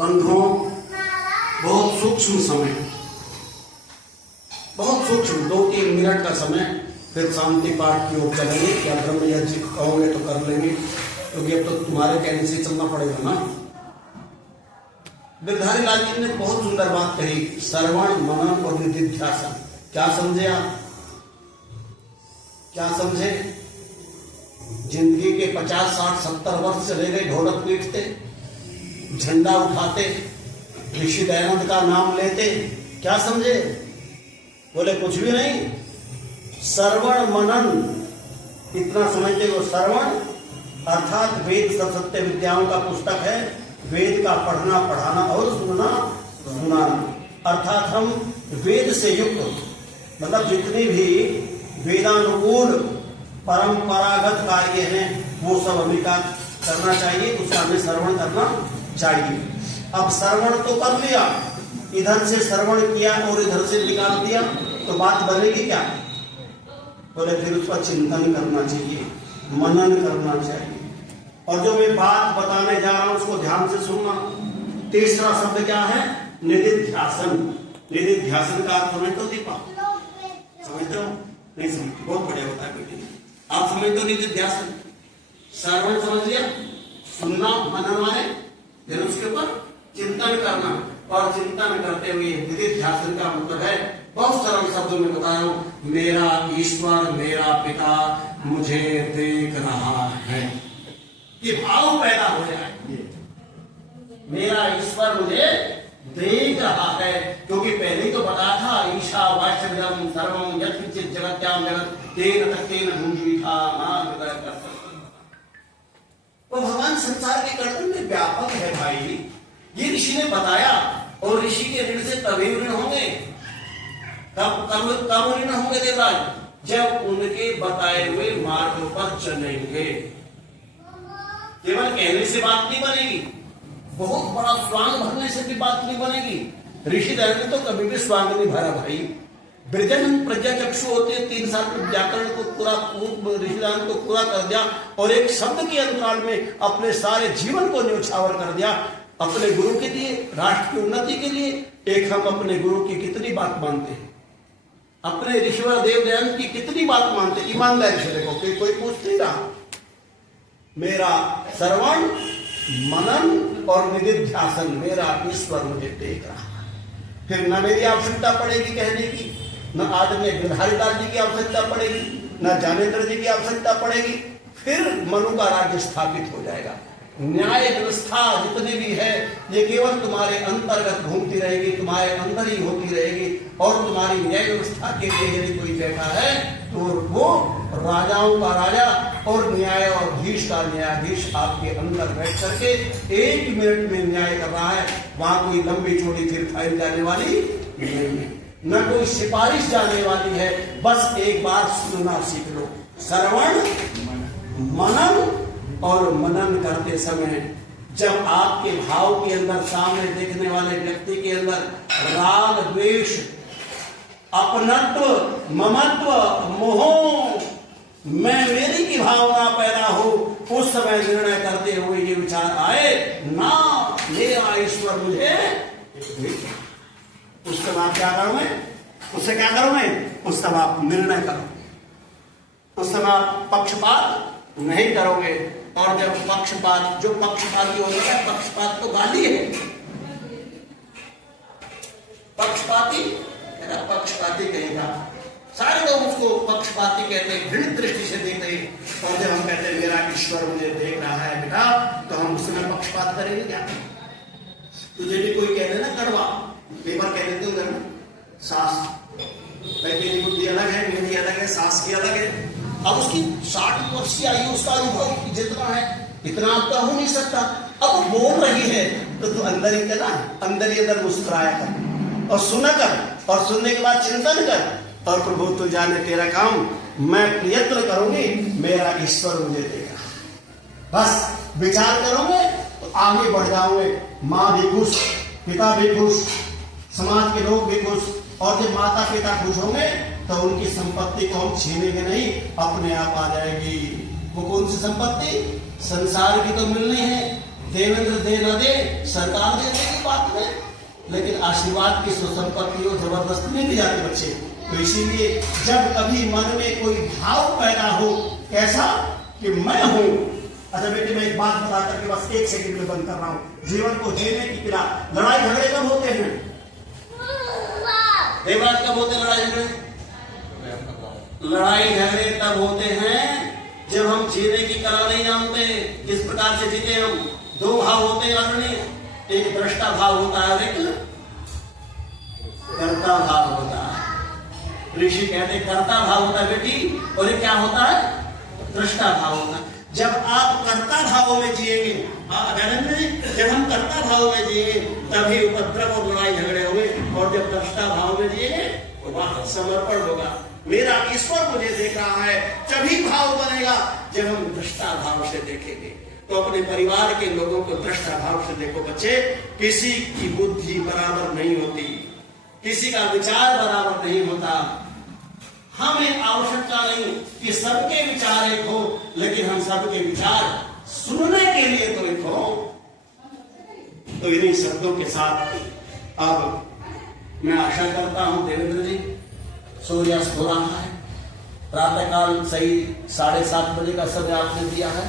बंधुओं, बहुत सूक्ष्म समय, बहुत सूक्ष्म 2-3 मिनट का समय, फिर शांति पाठ की ओर चलेंगे। क्या ब्रह्म यज्ञ कहोगे तो कर लेंगे, क्योंकि अब तो तुम्हारे कहने से चलना पड़ेगा ना। गिरधारी लाल जी ने बहुत सुंदर बात कही, श्रवण मनन और निधिध्यासन। क्या समझे आप? क्या समझे? जिंदगी के 50, 60, 70 वर्ष चले गए, ढोलक पीटते, झंडा उठाते, ऋषि दयानंद का नाम लेते, क्या समझे? बोले कुछ भी नहीं। श्रवण मनन इतना समझते हो। श्रवण अर्थात वेद सब सत्य विद्याओं का पुस्तक है। वेद का पढ़ना, पढ़ाना और सुनना, सुनाना। अर्थात हम वेद से युक्त, मतलब जितनी भी वेदानुकूल परंपरागत कार्य हैं वो सब हमें का करना चाहिए, उसका हमें श्रवण करना चाहिए। अब श्रवण तो कर लिया, इधर से श्रवण किया और इधर से निकाल दिया, तो बात बनेगी क्या? बोले फिर उसका चिंतन करना चाहिए, मनन करना चाहिए। और जो मैं बात बताने जा रहा हूं उसको ध्यान से सुनना। तीसरा शब्द क्या है? निधिध्यासन। निधिध्यासन का अर्थ समझते हो दीपा? समझते हो? नहीं समझते? बहुत बढ़िया होता है बेटी, आप समझते हो निधिध्यासन? श्रवण समझ लिया, सुनना, मनन माने, फिर उसके ऊपर चिंतन करना, और चिंतन करते हुए निधिध्यासन का मतलब है, बहुत सरल शब्दों में बता रहा हूं, मेरा ईश्वर, मेरा पिता मुझे देख रहा है। ये भाव पैदा हो जाए, मेरा ईश्वर मुझे देख रहा है। क्योंकि पहले ही तो बताया था, ईशा वाचम सर्वम यत् किंचित् जगत्याम जगत तेन तत्तेन भूमिका मां। वो भगवान संसार के कर्तव्य में व्यापक है भाई। ये ऋषि ने बताया, और ऋषि के ऋण से तभी ऋण होंगे। कब ऋण होंगे देवराज? जब उनके बताए हुए मार्ग पर चलेंगे। केवल कहने से बात नहीं बनेगी, बहुत बड़ा स्वांग भरने से भी बात नहीं बनेगी। ऋषि दयानंद ने तो कभी भी स्वांग नहीं भरा भाई। ब्रजन प्रज्ञाचक्षु होते 3 साल में व्याकरण को पूरा ऋषि दयानंद को पूरा कर दिया, और एक शब्द के अंतराल में अपने सारे जीवन को न्यौछावर कर दिया अपने गुरु के लिए, राष्ट्र की उन्नति के लिए। एक हम अपने गुरु की कितनी बात मानते हैं, अपने ऋषिवर देव दयानंद की कितनी बात मानते, ईमानदारी से देखो कि कोई पूछ नहीं रहा। मेरा श्रवण मनन और निधिध्यासन, मेरा ईश्वर मुझे देख रहा है। फिर न मेरी आवश्यकता पड़ेगी कहने की, न आदरणीय गिरधारी लाल जी की आवश्यकता पड़ेगी, न ज्ञानेन्द्र जी की आवश्यकता पड़ेगी। फिर मनु का राज्य स्थापित हो जाएगा। न्याय व्यवस्था जितनी भी है ये केवल तुम्हारे अंतर्गत घूमती रहेगी, तुम्हारे अंदर ही होती रहेगी। और तुम्हारी न्याय व्यवस्था के लिए यदि कोई बैठा है तो वो राजाओं का राजा और न्यायाधीश का न्यायाधीश आपके अंदर बैठ करके 1 मिनट में न्याय कर रहा है। वहां कोई लंबी चौड़ी फिर फाइल जाने वाली नहीं है, न कोई सिफारिश जाने वाली है। बस एक बार सुनना सीख लो। श्रवण मनन और मनन करते समय जब आपके भाव के अंदर, सामने देखने वाले व्यक्ति के अंदर राग द्वेष, अपनत्व, ममत्व, मोह, मैं मेरी की भावना पैदा हो, उस समय निर्णय करते हुए ये विचार आए ना, मेरा ईश्वर मुझे, उस समय आप क्या करोगे? उससे क्या करोगे? उस समय आप निर्णय करो, उस समय आप पक्षपात नहीं करोगे। और जब पक्षपात, जो पक्षपाती होता है, पक्षपात तो गाली है। पक्षपाती पक्षपाती कहेगा, सारे लोग उसको पक्षपाती कहते हैं, घृणित दृष्टि से देखते हैं। और जब हम कहते हैं मेरा ईश्वर मुझे देख रहा है बेटा, तो हम उसमें पक्षपात करेंगे क्या? तुझे भी कोई कह देना कड़वा, पेपर कह देते हो घर में, सास मेरी बुद्धि अलग है, मेरी अलग है, सास की अलग है। अब उसकी 60 वर्ष की आयु, उसका अनुभव जितना है इतना आपका हो नहीं सकता। अब वो बोल रही है तो तू अंदर ही कहना, अंदर ही अंदर मुस्कुराया कर और सुना कर, और सुनने के बाद चिंतन कर। और प्रभु तू जाने तेरा काम, मैं प्रयत्न करूंगी, मेरा ईश्वर मुझे देगा। बस विचार करोगे तो आगे बढ़ जाओगे। माँ भी खुश, पिता भी खुश, समाज के लोग भी खुश। और जब माता पिता खुश होंगे तो उनकी संपत्ति को हम छीनेंगे नहीं, अपने आप आ जाएगी। वो कौन सी संपत्ति? संसार की तो मिलनी है, देवेंद्र दे न दे, सरकार दे देगी बात में, लेकिन आशीर्वाद की सुसंपत्ति हो जबरदस्ती नहीं दी जाती बच्चे। तो इसीलिए जब कभी मन में कोई भाव पैदा हो, कैसा कि मैं हूं। अच्छा बेटे, मैं एक बात बता करके बस 1 सेकंड में बंद कर रहा हूं। जीवन को जीने की पिला। लड़ाई झगड़े कब होते हैं? देवराज कब होते हैं लड़ाई झगड़े? लड़ाई झगड़े तब होते हैं जब हम जीने की कला नहीं जानते, किस प्रकार से जीते हम। 2 भाव होते हैं आदरणीय, एक दृष्टा भाव होता है और एक कर्ता भाव होता है। ऋषि कहते कर्ता भाव होता है बेटी, और ये क्या होता है? दृष्टा भाव होता है। जब आप कर्ता भाव में जिएंगे, जब हम कर्ता भाव में जिएंगे तभी उपद्रव और लड़ाई झगड़े होंगे, और जब दृष्टा भाव में जिएंगे तो वहां समर्पण होगा। मेरा ईश्वर मुझे देख रहा है, तभी भाव बनेगा जब हम दृष्टा भाव से देखेंगे। तो अपने परिवार के लोगों को दृष्टा भाव से देखो बच्चे। किसी की बुद्धि बराबर नहीं होती, किसी का विचार बराबर नहीं होता। हमें आवश्यकता नहीं कि सबके विचार एक हो, लेकिन हम सबके विचार सुनने के लिए तो एक हो। तो इन्हीं शब्दों के साथ अब मैं आशा करता हूं देवेंद्र जी, सूर्यास्त हो रहा है, प्रातःकाल सही 7:30 बजे का समय आपने दिया है।